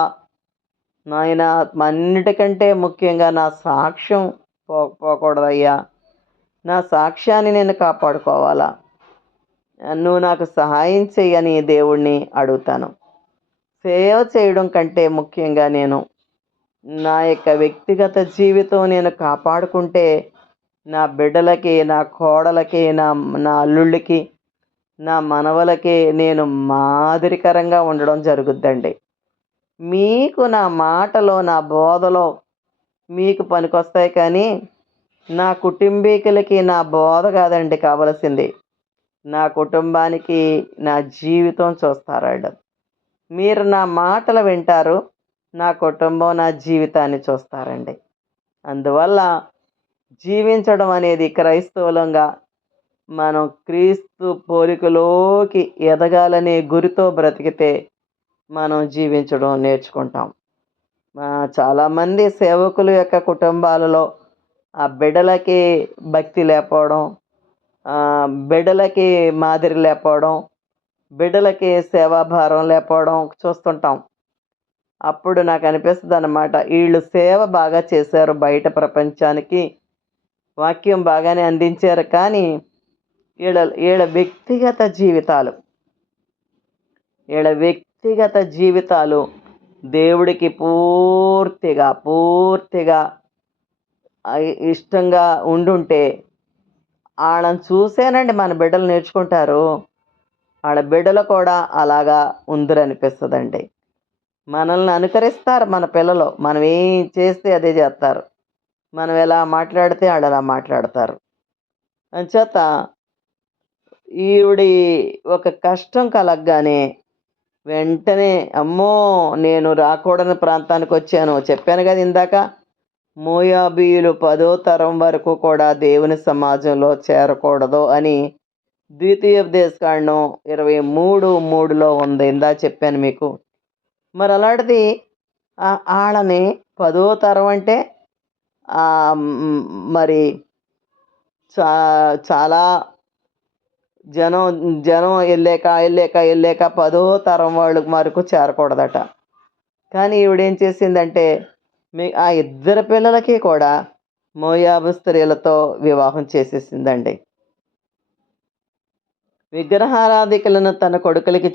నాయన అన్నిటికంటే ముఖ్యంగా నా సాక్ష్యం పోకూడదయ్యా, నా సాక్ష్యాన్ని నేను కాపాడుకోవాలా, నువ్వు నాకు సహాయం చెయ్యని దేవుణ్ణి అడుగుతాను. సేవ చేయడం కంటే ముఖ్యంగా నేను నా యొక్క వ్యక్తిగత జీవితం నేను కాపాడుకుంటే నా బిడ్డలకి, నా కోడలకి, నా అల్లుళ్ళకి, నా మనవలకి నేను మాదిరికరంగా ఉండడం జరుగుద్దండి. మీకు నా మాటలో, నా బోధలో మీకు పనికొస్తాయి కానీ నా కుటుంబీకులకి నా బోధ కాదండి కావలసింది. నా కుటుంబానికి నా జీవితం చూస్తారాడు. మీరు నా మాటలు వింటారు, నా కుటుంబం నా జీవితాన్ని చూస్తారండి. అందువల్ల జీవించడం అనేది క్రైస్తవులంగా మనం క్రీస్తు పోలికలోకి ఎదగాలనే గురితో బ్రతికితే మనం జీవించడం నేర్చుకుంటాం. చాలామంది సేవకుల యొక్క కుటుంబాలలో ఆ బిడ్డలకి భక్తి లేకపోవడం, బిడ్డలకి మాదిరి లేకపోవడం, బిడ్డలకి సేవాభారం లేకపోవడం చూస్తుంటాం. అప్పుడు నాకు అనిపిస్తుంది అన్నమాట, వీళ్ళు సేవ బాగా చేశారు, బయట ప్రపంచానికి వాక్యం బాగానే అందించారు, కానీ వీళ్ళ వ్యక్తిగత జీవితాలు దేవుడికి పూర్తిగా ఇష్టంగా ఉండుంటే వాళ్ళని చూసేనండి మన బిడ్డలు నేర్చుకుంటారు. వాళ్ళ బిడ్డలు కూడా అలాగా ఉందిరనిపిస్తుందండి. మనల్ని అనుకరిస్తారు మన పిల్లలు, మనం ఏం చేస్తే అదే చేస్తారు, మనం ఎలా మాట్లాడితే వాళ్ళు అలా మాట్లాడతారు. అంచేత ఈవిడి ఒక కష్టం కలగగానే వెంటనే అమ్మో నేను రాకూడని ప్రాంతానికి వచ్చాను చెప్పాను కదా ఇందాక. మోయాబీయులు 10వ తరం వరకు కూడా దేవుని సమాజంలో చేరకూడదు అని ద్వితీయోపదేశకాండం 23:3లో ఉంది. చెప్పాను మీకు. మరి అలాంటిది ఆళ్ళని 10వ తరం అంటే మరి చాలా జనం జనం వెళ్ళాక 10వ తరం వాళ్ళు వరకు చేరకూడదట. కానీ ఈవిడేం చేసిందంటే ఆ ఇద్దరు పిల్లలకి కూడా మోయాబు స్త్రీలతో వివాహం చేసేసిందండి. విగ్రహారాధికులను తన కొడుకులకి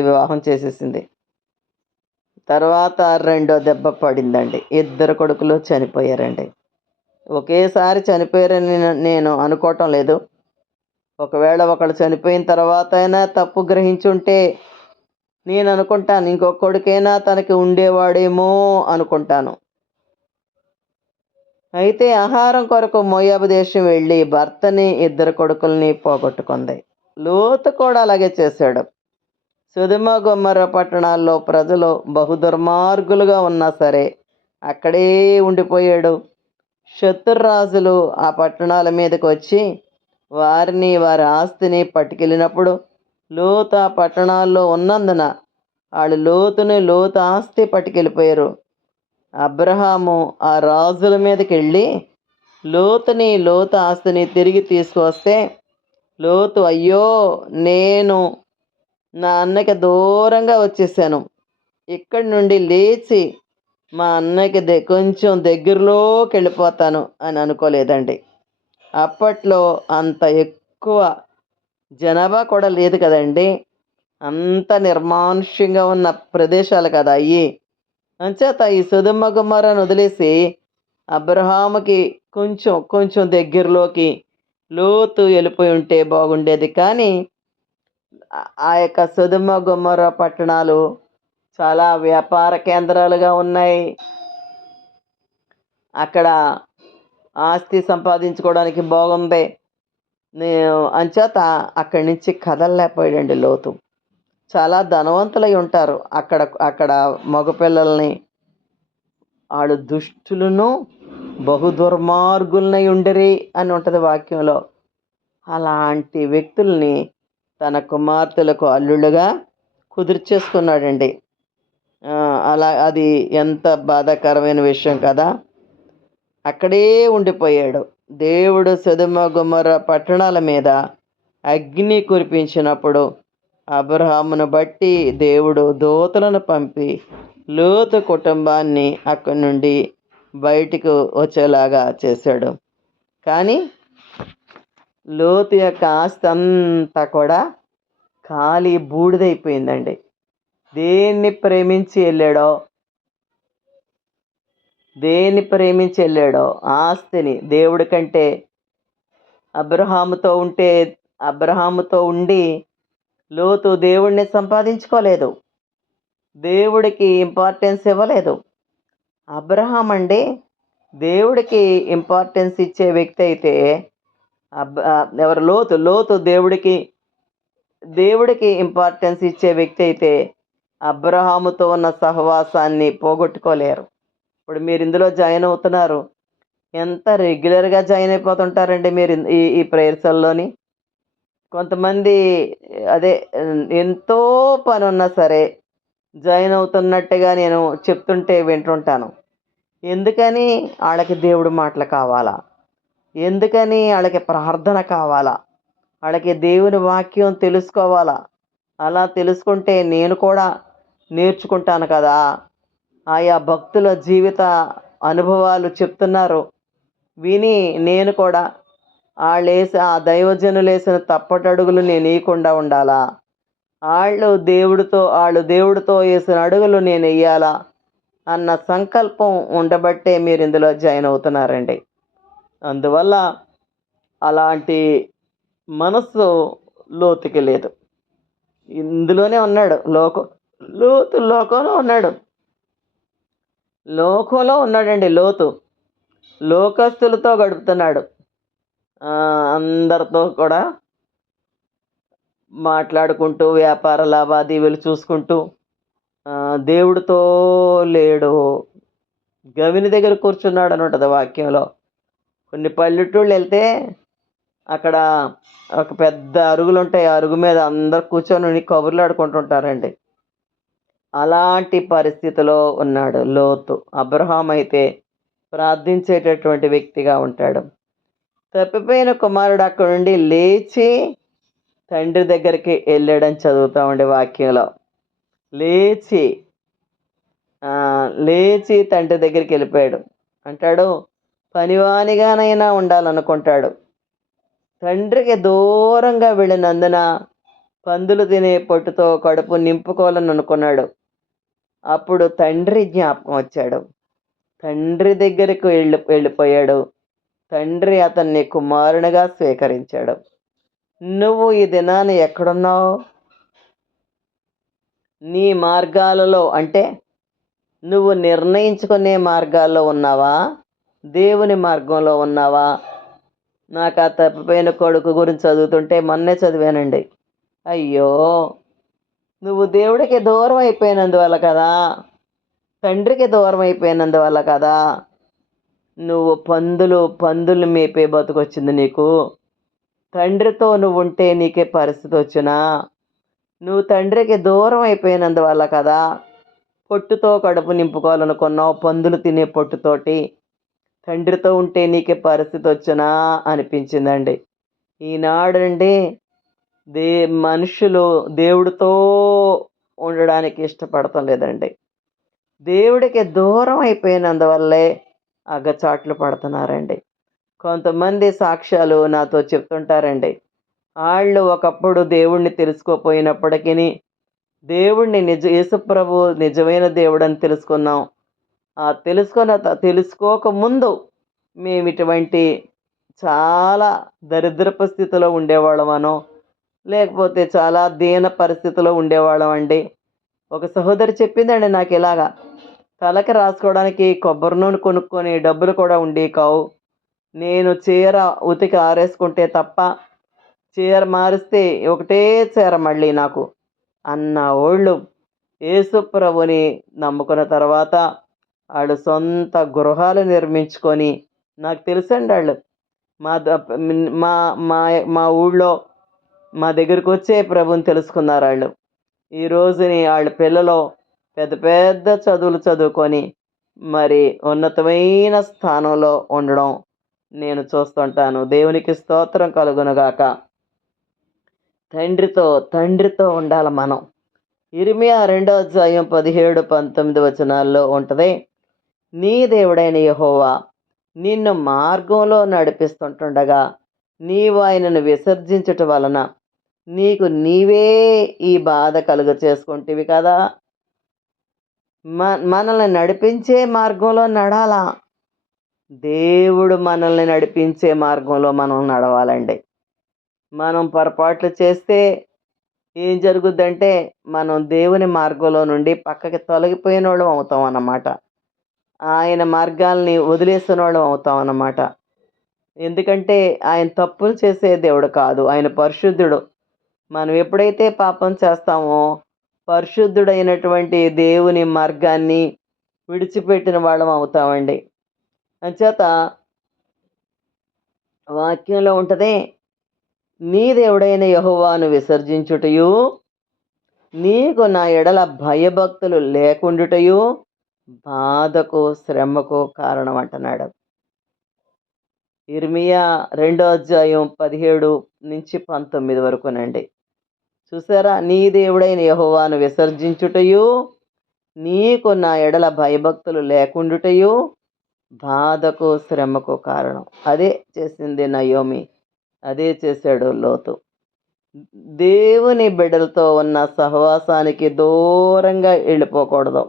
వివాహం చేసేసింది. తర్వాత రెండో దెబ్బ పడిందండి. ఇద్దరు కొడుకులు చనిపోయారండి. ఒకేసారి చనిపోయారని నేను అనుకోవటం లేదు. ఒకవేళ ఒకళ్ళు చనిపోయిన తర్వాత అయినా తప్పు గ్రహించుంటే నేను అనుకుంటాను ఇంకొక కొడుకైనా తనకి ఉండేవాడేమో అనుకుంటాను. అయితే ఆహారం కొరకు మోయాబు దేశం వెళ్ళి భర్తని ఇద్దరు కొడుకుల్ని పోగొట్టుకుంది. లోతు కూడా అలాగే చేశాడు. సొదొమ గొమొర్ర పట్టణాల్లో ప్రజలు బహుదుర్మార్గులుగా ఉన్నా సరే అక్కడే ఉండిపోయాడు. శత్రురాజులు ఆ పట్టణాల మీదకి వచ్చి వారిని వారి ఆస్తిని పట్టుకెళ్ళినప్పుడు లోతు ఆ పట్టణాల్లో ఉన్నందున వాళ్ళు లోతు ఆస్తి పట్టుకెళ్ళిపోయారు. అబ్రహాము ఆ రాజుల మీదకి వెళ్ళి లోతు ఆస్తిని తిరిగి తీసుకువస్తే లోతు అయ్యో నేను నా అన్నకి దూరంగా వచ్చేసాను, ఇక్కడి నుండి లేచి మా అన్నకి కొంచెం దగ్గరలోకి వెళ్ళిపోతాను అని అనుకోలేదండి. అప్పట్లో అంత ఎక్కువ జనాభా కూడా లేదు కదండి. అంత నిర్మానుష్యంగా ఉన్న ప్రదేశాలు కదా అయ్యి. అంచేత ఈ సొదొమ గొమొర్రాను వదిలేసి అబ్రహాముకి కొంచెం కొంచెం దగ్గరలోకి లోతు వెళ్ళిపోయి ఉంటే బాగుండేది. కానీ ఆ యొక్క సొదొమ గొమొర్రా పట్టణాలు చాలా వ్యాపార కేంద్రాలుగా ఉన్నాయి. అక్కడ ఆస్తి సంపాదించుకోవడానికి బాగుంది. అంచేత అక్కడి నుంచి కదలలేకపోయాడండి లోతు. చాలా ధనవంతులై ఉంటారు అక్కడ అక్కడ మగపిల్లల్ని వాళ్ళు దుష్టులను బహుదుర్మార్గులనై ఉండరి అని ఉంటుంది వాక్యంలో. అలాంటి వ్యక్తుల్ని తన కుమార్తెలకు అల్లుళ్ళుగా కుదిర్చేసుకున్నాడండి. అలా అది ఎంత బాధాకరమైన విషయం కదా. అక్కడే ఉండిపోయాడు. దేవుడు సొదొమ గొమొర్రా పట్టణాల మీద అగ్ని కురిపించినప్పుడు అబ్రహామును బట్టి దేవుడు దూతలను పంపి లోతు కుటుంబాన్ని అక్కడి నుండి బయటికి వచ్చేలాగా చేశాడు. కానీ లోతు యొక్క ఆస్తి అంతా కూడా ఖాళీ బూడిదైపోయిందండి. దేన్ని ప్రేమించి వెళ్ళాడో ఆస్తిని, దేవుడి కంటే అబ్రహాముతో ఉండి లోతు దేవుడిని సంపాదించుకోలేదు, దేవుడికి ఇంపార్టెన్స్ ఇవ్వలేదు. అబ్రహాం అండి దేవుడికి ఇంపార్టెన్స్ ఇచ్చే వ్యక్తి అయితే ఎవరు లోతు దేవుడికి ఇంపార్టెన్స్ ఇచ్చే వ్యక్తి అయితే అబ్రహాముతో ఉన్న సహవాసాన్ని పోగొట్టుకోలేరు. ఇప్పుడు మీరు ఇందులో జాయిన్ అవుతున్నారు, ఎంత రెగ్యులర్గా జాయిన్ అయిపోతుంటారండి మీరు ఈ ప్రేయర్సల్లోని. కొంతమంది అదే ఎంతో పని ఉన్నా సరే జాయిన్ అవుతున్నట్టుగా నేను చెప్తుంటే వింటుంటాను. ఎందుకని? వాళ్ళకి దేవుడి మాటలు కావాలా, ఎందుకని వాళ్ళకి ప్రార్థన కావాలా, వాళ్ళకి దేవుని వాక్యం తెలుసుకోవాలా. అలా తెలుసుకుంటే నేను కూడా నేర్చుకుంటాను కదా. ఆయా భక్తుల జీవిత అనుభవాలు చెప్తున్నారు విని నేను కూడా ఆ దైవజనులు వేసిన తప్పటడుగులు నేను వేయకుండా ఉండాలా, వాళ్ళు దేవుడితో వేసిన అడుగులు నేను వెయ్యాలా అన్న సంకల్పం ఉండబట్టే మీరు ఇందులో జాయిన్ అవుతున్నారండి. అందువల్ల అలాంటి మనస్సు లోతుకి లేదు. ఇందులోనే ఉన్నాడు. లోకంలో ఉన్నాడండి. లోతు లోకస్తులతో గడుపుతున్నాడు. అందరితో కూడా మాట్లాడుకుంటూ వ్యాపార లావాదేవీలు చూసుకుంటూ దేవుడితో లేడు. గవిని దగ్గర కూర్చున్నాడు అని ఉంటుంది వాక్యంలో. కొన్ని పల్లెటూళ్ళు వెళ్తే అక్కడ ఒక పెద్ద అరుగులు ఉంటాయి. ఆ అరుగు మీద అందరు కూర్చొని కబుర్లు ఆడుకుంటుంటారండి. అలాంటి పరిస్థితిలో ఉన్నాడు లోతు. అబ్రహాం అయితే ప్రార్థించేటటువంటి వ్యక్తిగా ఉంటాడు. తప్పిపోయిన కుమారుడు అక్కడ నుండి లేచి తండ్రి దగ్గరికి వెళ్ళాడని చదువుతామండి వాక్యంలో. లేచి లేచి తండ్రి దగ్గరికి వెళ్ళిపోయాడు. అంటాడు, పనివానిగానైనా ఉండాలనుకుంటాడు. తండ్రికి దూరంగా వెళ్ళినందున పందులు తినే పొట్టుతో కడుపు నింపుకోవాలని అనుకున్నాడు. అప్పుడు తండ్రి జ్ఞాపకం వచ్చాడు. తండ్రి దగ్గరికి వెళ్ళిపోయాడు. తండ్రి అతన్ని కుమారునిగా స్వీకరించాడు. నువ్వు ఈ దినాన్ని ఎక్కడున్నావు? నీ మార్గాలలో అంటే నువ్వు నిర్ణయించుకునే మార్గాల్లో ఉన్నావా? దేవుని మార్గంలో ఉన్నావా? నాకు ఆ తప్పిపోయిన కొడుకు గురించి చదువుతుంటే మొన్నే చదివానండి. అయ్యో, నువ్వు దేవుడికి దూరం అయిపోయినందువల్ల కదా, తండ్రికి దూరం అయిపోయినందువల్ల కదా నువ్వు పందులు మేపే బతుకొచ్చింది నీకు. తండ్రితో నువ్వు ఉంటే నీకే పరిస్థితి వచ్చినా, నువ్వు తండ్రికి దూరం అయిపోయినందువల్ల కదా పొట్టుతో కడుపు నింపుకోవాలనుకున్నావు, పందులు తినే పొట్టుతోటి. తండ్రితో ఉంటే నీకే పరిస్థితి వచ్చినా అనిపించిందండి. ఈనాడండి మనుషులు దేవుడితో ఉండడానికి ఇష్టపడటం లేదండి. దేవుడికి దూరం అయిపోయినందువల్లే అగచాట్లు పడుతున్నారండి. కొంతమంది సాక్ష్యాలు నాతో చెప్తుంటారండి. వాళ్ళు ఒకప్పుడు దేవుణ్ణి తెలుసుకోపోయినప్పటికీ దేవుణ్ణి యేసుప్రభు నిజమైన దేవుడని తెలుసుకున్నాం. తెలుసుకోకముందు మేము ఇటువంటి చాలా దరిద్రపు స్థితిలో ఉండేవాళ్ళమనో, లేకపోతే చాలా దీన పరిస్థితిలో ఉండేవాళ్ళం అండి. ఒక సహోదరి చెప్పిందండి నాకు ఇలాగా, తలకి రాసుకోవడానికి కొబ్బరి నూనె కొనుక్కొని డబ్బులు కూడా ఉండేవి కావు. నేను చీర ఉతికి ఆరేసుకుంటే తప్ప చీర మారిస్తే ఒకటే చీర మళ్ళీ నాకు అన్న వాళ్ళు యేసుప్రభుని నమ్ముకున్న తర్వాత వాళ్ళు సొంత గృహాలు నిర్మించుకొని, నాకు తెలుసండి వాళ్ళు మా మా మా మా ఊళ్ళో మా దగ్గరికి వచ్చే ప్రభుని తెలుసుకున్నారు వాళ్ళు. ఈ రోజుని వాళ్ళ పిల్లలు పెద్ద పెద్ద చదువులు చదువుకొని మరి ఉన్నతమైన స్థానంలో ఉండడం నేను చూస్తుంటాను. దేవునికి స్తోత్రం కలుగునుగాక. తండ్రితో ఉండాలి మనం. ఇర్మియా 2వ అధ్యాయం 17-19 వచనాల్లో ఉంటుంది, నీ దేవుడైన యెహోవా నిన్ను మార్గంలో నడిపిస్తుంటుండగా నీవు ఆయనను విసర్జించుట వలన నీకు నీవే ఈ బాధ కలుగ చేసుకుంటేవి కదా. మనల్ని నడిపించే మార్గంలో నడాలా. దేవుడు మనల్ని నడిపించే మార్గంలో మనం నడవాలండి. మనం పొరపాట్లు చేస్తే ఏం జరుగుద్దంటే మనం దేవుని మార్గంలో నుండి పక్కకి తొలగిపోయిన వాళ్ళం అవుతాం అన్నమాట. ఆయన మార్గాల్ని వదిలేసిన వాళ్ళం అవుతాం అన్నమాట. ఎందుకంటే ఆయన తప్పులు చేసే దేవుడు కాదు, ఆయన పరిశుద్ధుడు. మనం ఎప్పుడైతే పాపం చేస్తామో పరిశుద్ధుడైనటువంటి దేవుని మార్గాన్ని విడిచిపెట్టిన వాళ్ళం అవుతామండి. అంచేత వాక్యంలో ఉంటుంది, నీ దేవుడైన యెహోవాను విసర్జించుటయు నీకు నా ఎడల భయభక్తులు లేకుండుటయు బాధకు శ్రమకు కారణం అంటున్నాడు. ఇర్మియా 2వ అధ్యాయం 17-19 వరకునండి. చూసారా, నీ దేవుడైన యెహోవాను విసర్జించుటయు నీకు నా ఎడల భయభక్తులు లేకుండుటయు బాధకు శ్రమకు కారణం. అదే చేసింది నయోమి, అదే చేశాడు లోతు. దేవుని బిడ్డలతో ఉన్న సహవాసానికి దూరంగా వెళ్ళిపోకూడదు.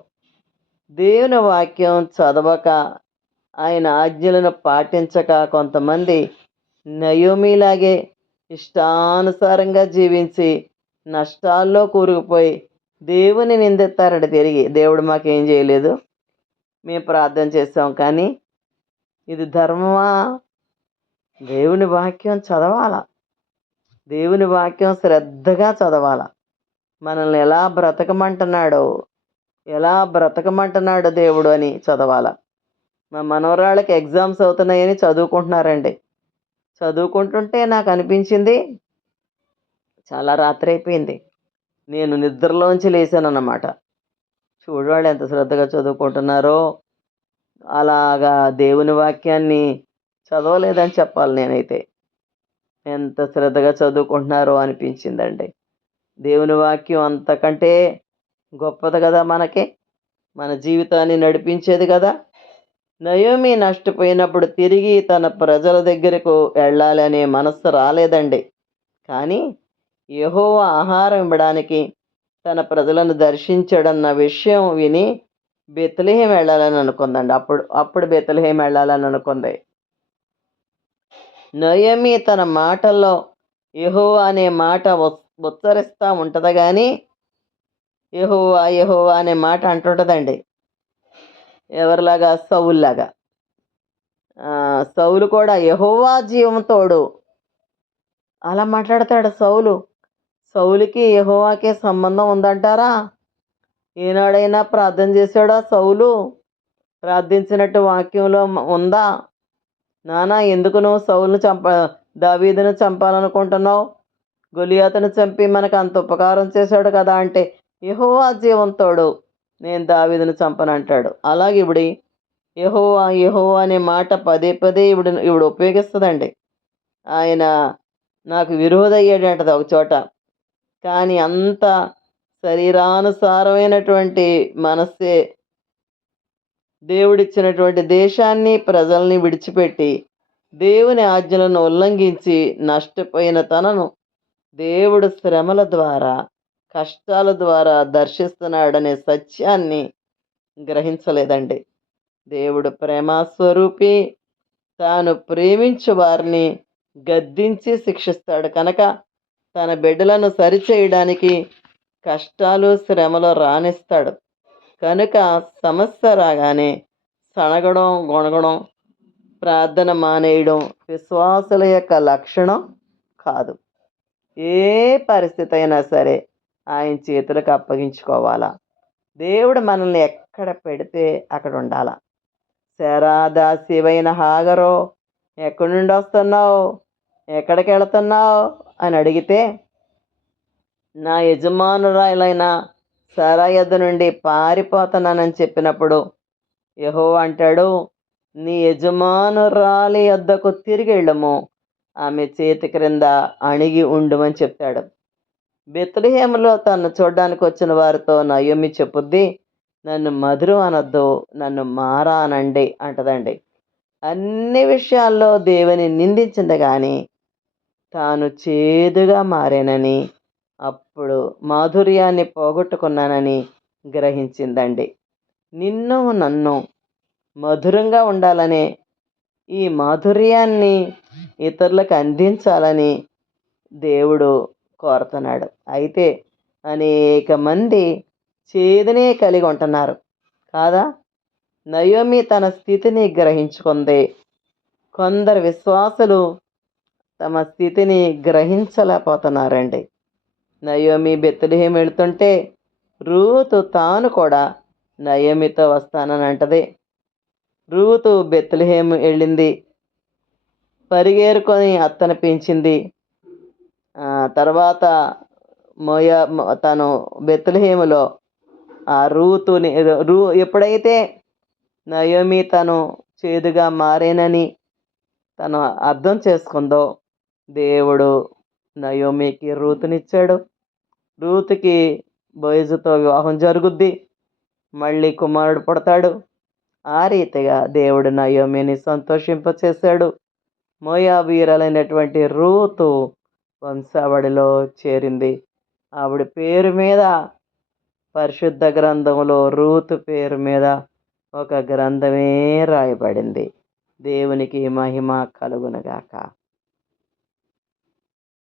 దేవుని వాక్యం చదవక ఆయన ఆజ్ఞలను పాటించక కొంతమంది నయోమిలాగే ఇష్టానుసారంగా జీవించి నష్టాల్లో కూరుకుపోయి దేవుని నిందిస్తారట. తిరిగి దేవుడు మాకేం చేయలేదు, మేము ప్రార్థన చేస్తాం, కానీ ఇది ధర్మమా? దేవుని వాక్యం చదవాలా. దేవుని వాక్యం శ్రద్ధగా చదవాల. మనల్ని ఎలా బ్రతకమంటున్నాడు దేవుడు అని చదవాల. మా మనవరాళ్ళకి ఎగ్జామ్స్ అవుతున్నాయని చదువుకుంటున్నారండి. చదువుకుంటుంటే నాకు అనిపించింది, చాలా రాత్రి అయిపోయింది. నేను నిద్రలోంచి లేచానన్నమాట. చూడు వాళ్ళు ఎంత శ్రద్ధగా చదువుకుంటున్నారో. అలాగా దేవుని వాక్యాన్ని చదవలేదని చెప్పాలి నేనైతే. ఎంత శ్రద్ధగా చదువుకుంటున్నారో అనిపించిందండి. దేవుని వాక్యం అంతకంటే గొప్పది కదా మనకి. మన జీవితాన్ని నడిపించేది కదా. నయోమి నష్టపోయినప్పుడు తిరిగి తన ప్రజల దగ్గరకు వెళ్ళాలి అనే మనస్సు రాలేదండి. కానీ యెహోవా ఆహారం ఇవ్వడానికి తన ప్రజలను దర్శించడన్న విషయం విని బెత్లెహేం వెళ్ళాలని అనుకుందండి. అప్పుడు బెత్లెహేం వెళ్ళాలని అనుకుంది. నయోమి తన మాటల్లో యెహోవా అనే మాట ఉచ్చరిస్తూ ఉంటుంది కానీ యెహోవా యెహోవా అనే మాట అంటుంటుందండి. ఎవరిలాగా? సౌలులాగా. సౌలు కూడా యెహోవా జీవం తోడు అలా మాట్లాడతాడు సౌలు. సౌలుకి యెహోవాకి సంబంధం ఉందంటారా? ఏనాడైనా ప్రార్థన చేశాడా సౌలు? ప్రార్థించినట్టు వాక్యంలో ఉందా? నానా ఎందుకు నువ్వు దావీదును చంపాలనుకుంటున్నావు? గొలియాతును చంపి మనకు అంత ఉపకారం చేశాడు కదా అంటే, యెహోవా జీవం తోడు నేను దావీదును చంపనంటాడు. అలాగే యెహోవా యెహోవా అనే మాట పదే పదే ఇవిడు ఉపయోగిస్తుందండి. ఆయన నాకు విరోధయ్యాడంటది ఒక చోట. కానీ అంత శరీరానుసారమైనటువంటి మనస్సే దేవుడిచ్చినటువంటి దేశాన్ని ప్రజల్ని విడిచిపెట్టి దేవుని ఆజ్ఞలను ఉల్లంఘించి నష్టపోయిన తనను దేవుడు శ్రమల ద్వారా కష్టాల ద్వారా దర్శిస్తున్నాడనే సత్యాన్ని గ్రహించలేదండి. దేవుడు ప్రేమస్వరూపి. తాను ప్రేమించు వారిని గద్దించి శిక్షిస్తాడు కనుక తన బిడ్డలను సరిచేయడానికి కష్టాలు శ్రమలు రానిస్తాడు. కనుక సమస్య రాగానే సణగడం గొణగడం ప్రార్థన మానేయడం విశ్వాసుల యొక్క లక్షణం కాదు. ఏ పరిస్థితి అయినా సరే ఆయన చేతులకు అప్పగించుకోవాలా. దేవుడు మనల్ని ఎక్కడ పెడితే అక్కడ ఉండాల. శరాదాసివైన హాగరో ఎక్కడి నుండి వస్తున్నావు, ఎక్కడికి వెళుతున్నావు అని అడిగితే, నా యజమానురాలైన సారా యొద్ద నుండి పారిపోతున్నానని చెప్పినప్పుడు యెహోవా అంటాడు, నీ యజమానురాలి యొద్దకు తిరిగి వెళ్ళము, ఆమె చేతి క్రింద అణిగి ఉండుమని చెప్తాడు. బెత్లెహేములో తను చూడడానికి వచ్చిన వారితో నయోమి చెప్పుద్ది, నన్ను మధురం అనొద్దు, నన్ను మారా అనండి అంటదండి. అన్ని విషయాల్లో దేవుని నిందించింది కానీ తాను చేదుగా మారానని, అప్పుడు మాధుర్యాన్ని పోగొట్టుకున్నానని గ్రహించిందండి. నిన్ను నన్ను మధురంగా ఉండాలనే ఈ మాధుర్యాన్ని ఇతరులకు అందించాలని దేవుడు కోరుతున్నాడు. అయితే అనేక మంది చేదునే కలిగి ఉంటున్నారు కాదా. నయోమి తన స్థితిని గ్రహించుకుంది. కొందరు విశ్వాసులు తమ స్థితిని గ్రహించలేకపోతున్నారండి. నయోమి బెత్లెహేం వెళుతుంటే రూతు తాను కూడా నయోమితో వస్తానని అంటది. రూతు బెత్లెహేం వెళ్ళింది, పరిగేరుకొని అత్తను పెంచింది. తర్వాత తను బెత్లెహేములో ఆ రూతుని ఎప్పుడైతే నయోమి తను చేదుగా మారేనని తను అర్థం చేసుకుందో దేవుడు నయోమికి రూతునిచ్చాడు. రూతుకి బోయజుతో వివాహం జరుగుద్ది, మళ్ళీ కుమారుడు పుడతాడు. ఆ రీతిగా దేవుడు నయోమిని సంతోషింపచేశాడు. మోయాబీయురాలైనటువంటి రూతు వంశావళిలో చేరింది. ఆవిడ పేరు మీద పరిశుద్ధ గ్రంథంలో రూతు పేరు మీద ఒక గ్రంథమే రాయబడింది. దేవునికి మహిమ కలుగునుగాక.